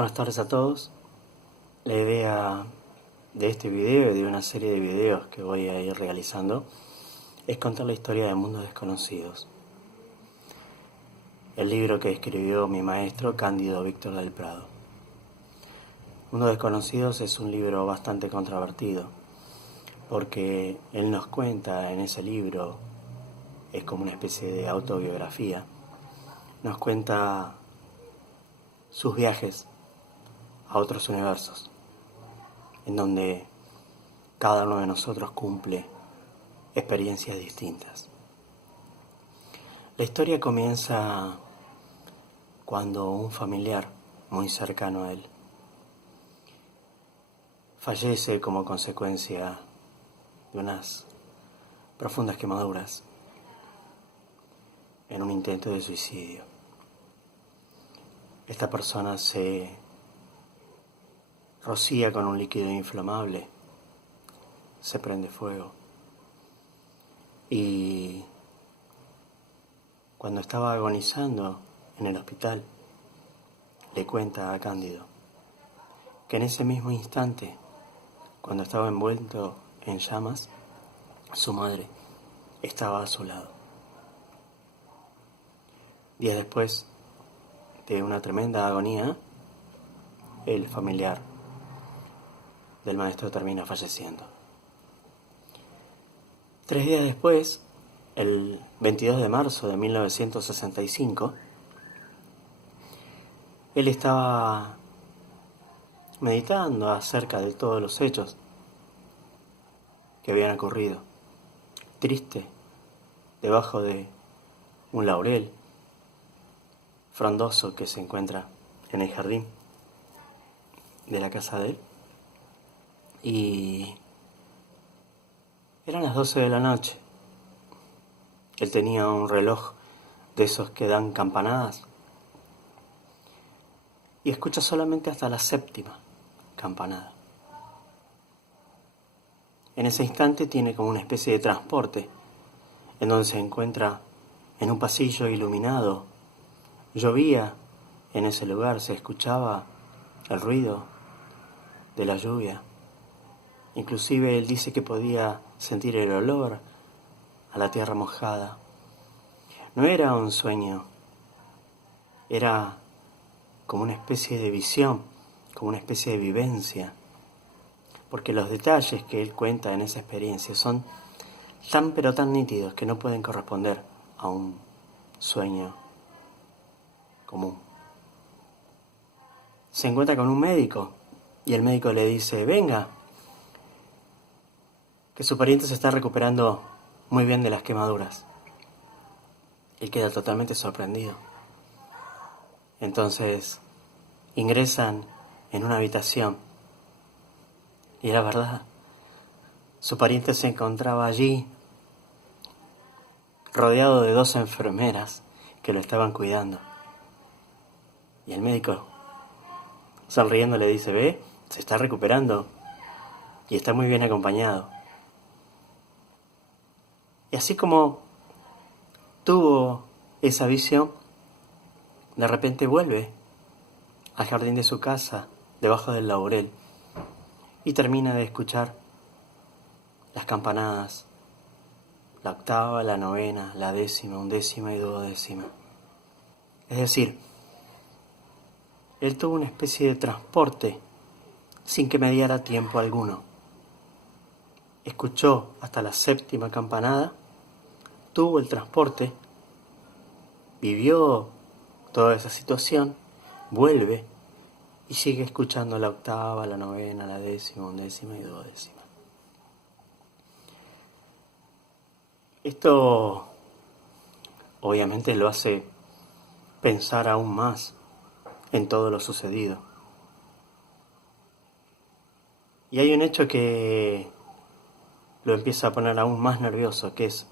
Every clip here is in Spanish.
Buenas tardes a todos. La idea de este video y de una serie de videos que voy a ir realizando es contar la historia de Mundos Desconocidos, el libro que escribió mi maestro Cándido Víctor del Prado. Mundos Desconocidos es un libro bastante controvertido porque él nos cuenta en ese libro, es como una especie de autobiografía, nos cuenta sus viajes a otros universos, en donde cada uno de nosotros cumple experiencias distintas. La historia comienza cuando un familiar muy cercano a él fallece como consecuencia de unas profundas quemaduras en un intento de suicidio. Esta persona se rocía con un líquido inflamable, se prende fuego y cuando estaba agonizando en el hospital le cuenta a Cándido que en ese mismo instante, cuando estaba envuelto en llamas, su madre estaba a su lado. Días después de una tremenda agonía, el familiar del maestro termina falleciendo. 3 días después, el 22 de marzo de 1965, él estaba meditando acerca de todos los hechos que habían ocurrido, triste, debajo de un laurel frondoso que se encuentra en el jardín de la casa de él. Y eran las 12 de la noche. Él tenía un reloj de esos que dan campanadas y escucha solamente hasta la 7ª campanada. En ese instante tiene como una especie de transporte en donde se encuentra en un pasillo iluminado. Llovía en ese lugar, se escuchaba el ruido de la lluvia. Inclusive él dice que podía sentir el olor a la tierra mojada. No era un sueño, era como una especie de visión, como una especie de vivencia, porque los detalles que él cuenta en esa experiencia son tan pero tan nítidos que no pueden corresponder a un sueño común. Se encuentra con un médico y el médico le dice: venga, que su pariente se está recuperando muy bien de las quemaduras. Él queda totalmente sorprendido. Entonces ingresan en una habitación y era verdad, su pariente se encontraba allí rodeado de 2 enfermeras que lo estaban cuidando. Y el médico, sonriendo, le dice: ve, se está recuperando y está muy bien acompañado. Y así como tuvo esa visión, de repente vuelve al jardín de su casa, debajo del laurel, y termina de escuchar las campanadas, la 8ª, la 9ª, la 10ª, 11ª y 12ª. Es decir, él tuvo una especie de transporte sin que mediara tiempo alguno. Escuchó hasta la 7ª campanada, tuvo el transporte, vivió toda esa situación, vuelve y sigue escuchando la 8ª, la 9ª, la 10ª, 11ª y 12ª. Esto obviamente lo hace pensar aún más en todo lo sucedido. Y hay un hecho que lo empieza a poner aún más nervioso, que es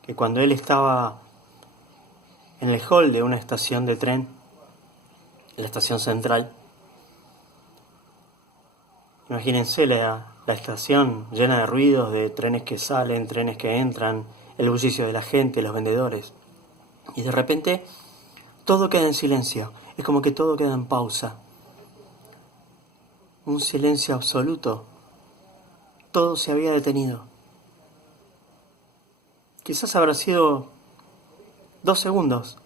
que cuando él estaba en el hall de una estación de tren, la estación central, imagínense la estación llena de ruidos, de trenes que salen, trenes que entran, el bullicio de la gente, los vendedores. Y de repente todo queda en silencio, es como que todo queda en pausa. un silencio absoluto. Todo se había detenido. Quizás habrá sido 2 segundos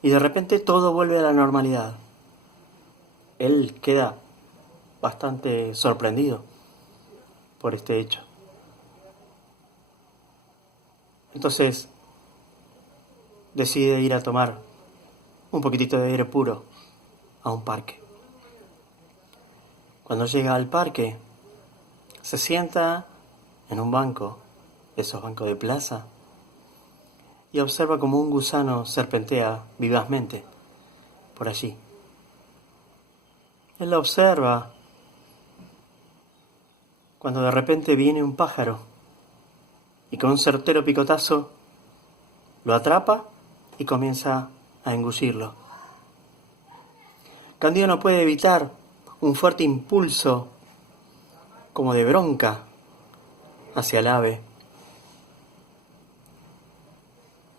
y de repente todo vuelve a la normalidad. Él queda bastante sorprendido por este hecho. Entonces decide ir a tomar un poquitito de aire puro a un parque. Cuando llega al parque, se sienta en un banco, esos bancos de plaza, y observa como un gusano serpentea vivazmente por allí. Él lo observa cuando de repente viene un pájaro y con un certero picotazo lo atrapa y comienza a engullirlo. Candido no puede evitar un fuerte impulso como de bronca hacia el ave.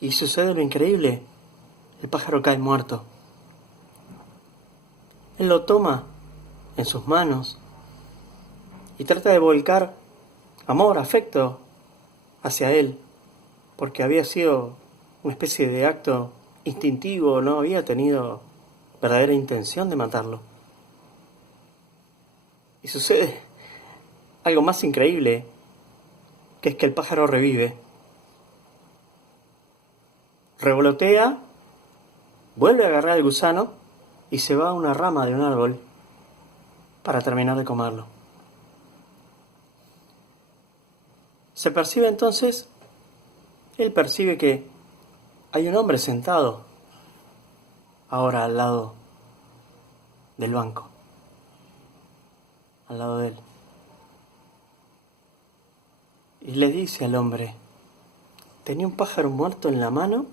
Y sucede lo increíble, el pájaro cae muerto. Él lo toma en sus manos y trata de volcar amor, afecto hacia él, porque había sido una especie de acto instintivo, no había tenido verdadera intención de matarlo. Y sucede algo más increíble, que es que el pájaro revive, revolotea, vuelve a agarrar al gusano y se va a una rama de un árbol para terminar de comerlo. Se percibe entonces, él percibe que hay un hombre sentado ahora al lado del banco, al lado de él. Y le dice al hombre, tenía un pájaro muerto en la mano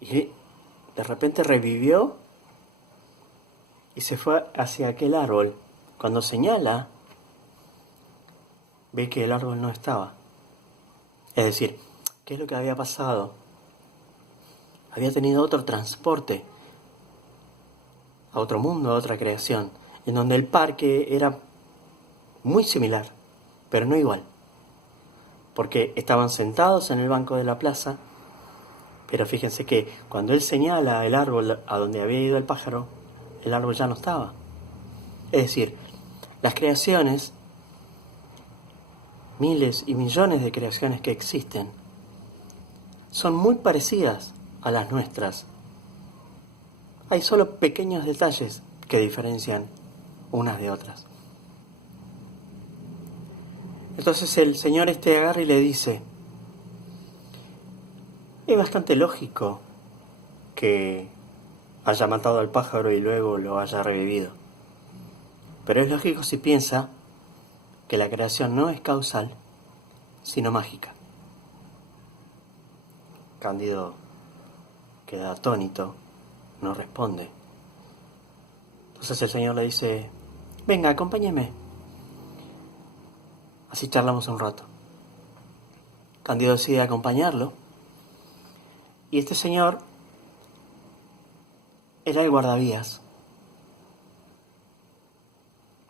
y de repente revivió y se fue hacia aquel árbol. Cuando señala, ve que el árbol no estaba. Es decir, ¿qué es lo que había pasado? Había tenido otro transporte a otro mundo, a otra creación, en donde el parque era muy similar, pero no igual. Porque estaban sentados en el banco de la plaza, pero fíjense que cuando él señala el árbol a donde había ido el pájaro, el árbol ya no estaba. Es decir, las creaciones, miles y millones de creaciones que existen, son muy parecidas a las nuestras. Hay solo pequeños detalles que diferencian unas de otras. Entonces el señor agarra y le dice, es bastante lógico que haya matado al pájaro y luego lo haya revivido. Pero es lógico si piensa que la creación no es causal, sino mágica. Cándido queda atónito, no responde. Entonces el señor le dice, venga, acompáñeme. Así charlamos un rato. Cándido decide acompañarlo. Y este señor era el guardavías.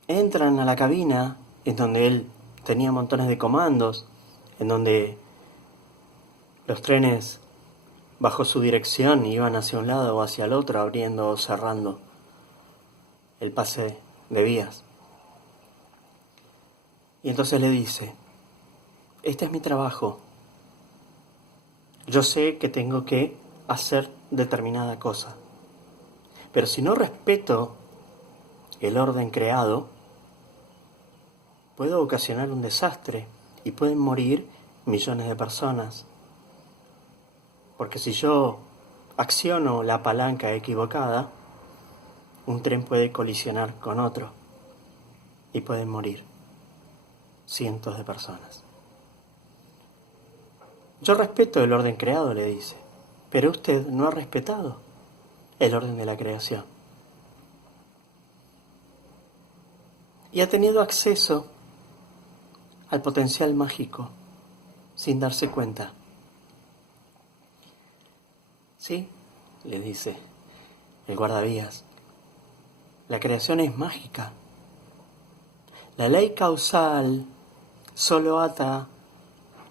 Entran a la cabina en donde él tenía montones de comandos, en donde los trenes bajo su dirección iban hacia un lado o hacia el otro, abriendo o cerrando el pase de vías. Y entonces le dice, este es mi trabajo. Yo sé que tengo que hacer determinada cosa. Pero si no respeto el orden creado, puedo ocasionar un desastre y pueden morir millones de personas. Porque si yo acciono la palanca equivocada, un tren puede colisionar con otro y pueden morir cientos de personas. Yo respeto el orden creado, le dice, pero usted no ha respetado el orden de la creación. Y ha tenido acceso al potencial mágico sin darse cuenta. Sí, le dice el guardavías, La creación es mágica. La ley causal solo ata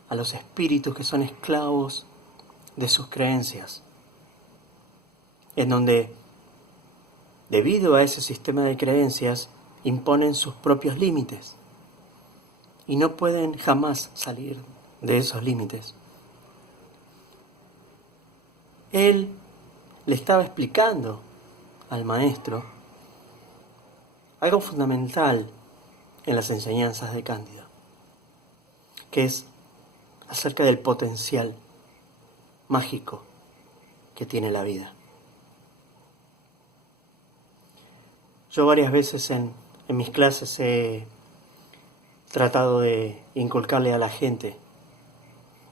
a los espíritus que son esclavos de sus creencias, en donde, debido a ese sistema de creencias, imponen sus propios límites y no pueden jamás salir de esos límites. Él le estaba explicando al maestro algo fundamental en las enseñanzas de Cándido, que es acerca del potencial mágico que tiene la vida. Yo varias veces en mis clases he tratado de inculcarle a la gente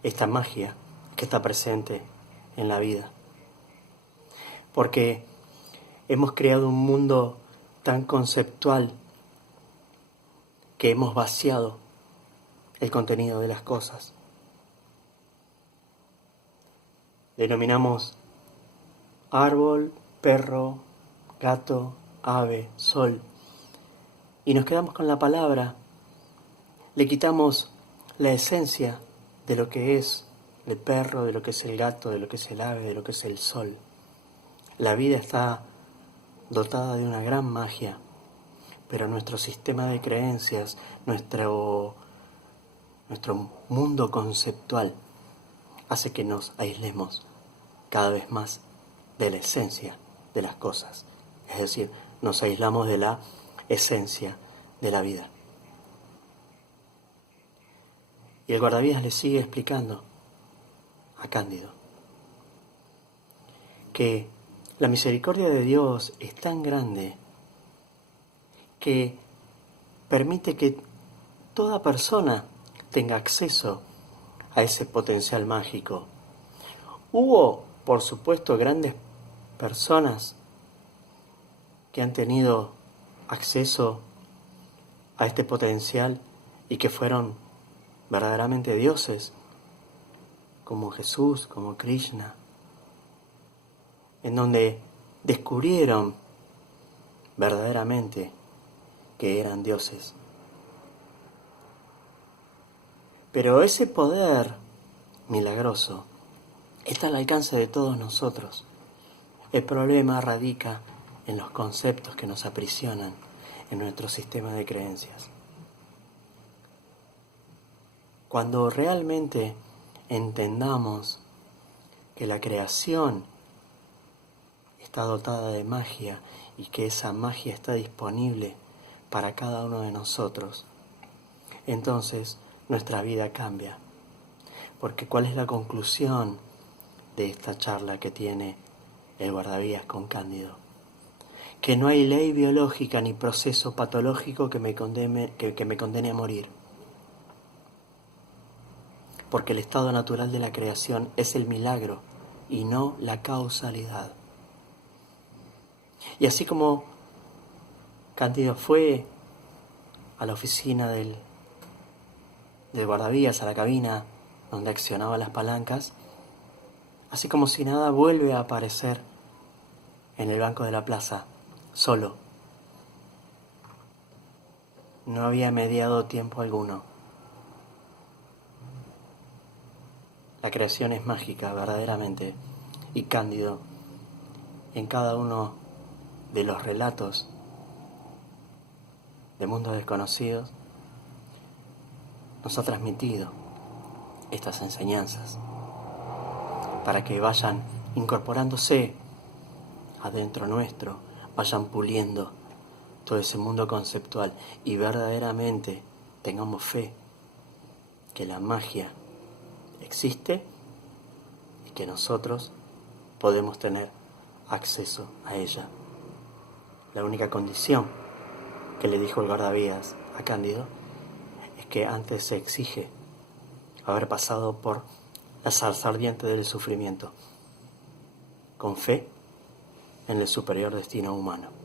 esta magia que está presente en la vida, porque hemos creado un mundo tan conceptual que hemos vaciado el contenido de las cosas. Denominamos árbol, perro, gato, ave, sol, y nos quedamos con la palabra. Le quitamos la esencia de lo que es el perro, de lo que es el gato, de lo que es el ave, de lo que es el sol. La vida está dotada de una gran magia, pero nuestro sistema de creencias, nuestro mundo conceptual, hace que nos aislemos cada vez más de la esencia de las cosas. Es decir, nos aislamos de la esencia de la vida. Y el guardavidas le sigue explicando a Cándido que la misericordia de Dios es tan grande que permite que toda persona tenga acceso a ese potencial mágico. Hubo, por supuesto, grandes personas que han tenido acceso a este potencial y que fueron verdaderamente dioses, como Jesús, como Krishna, en donde descubrieron verdaderamente que eran dioses. Pero ese poder milagroso está al alcance de todos nosotros. El problema radica en los conceptos que nos aprisionan en nuestro sistema de creencias. Cuando realmente entendamos que la creación está dotada de magia y que esa magia está disponible para cada uno de nosotros, entonces nuestra vida cambia. Porque ¿cuál es la conclusión de esta charla que tiene el guardavidas con Cándido? Que no hay ley biológica ni proceso patológico que me condene a morir. Porque el estado natural de la creación es el milagro y no la causalidad. Y así como Cándido fue a la oficina del guardavidas, a la cabina donde accionaba las palancas, así como si nada vuelve a aparecer en el banco de la plaza, solo. No había mediado tiempo alguno. La creación es mágica, verdaderamente, y Cándido, en cada uno de los relatos de mundos desconocidos, nos ha transmitido estas enseñanzas para que vayan incorporándose adentro nuestro, vayan puliendo todo ese mundo conceptual y verdaderamente tengamos fe que la magia existe y que nosotros podemos tener acceso a ella. La única condición que le dijo el guardavidas a Cándido es que antes se exige haber pasado por la zarza ardiente del sufrimiento, con fe en el superior destino humano.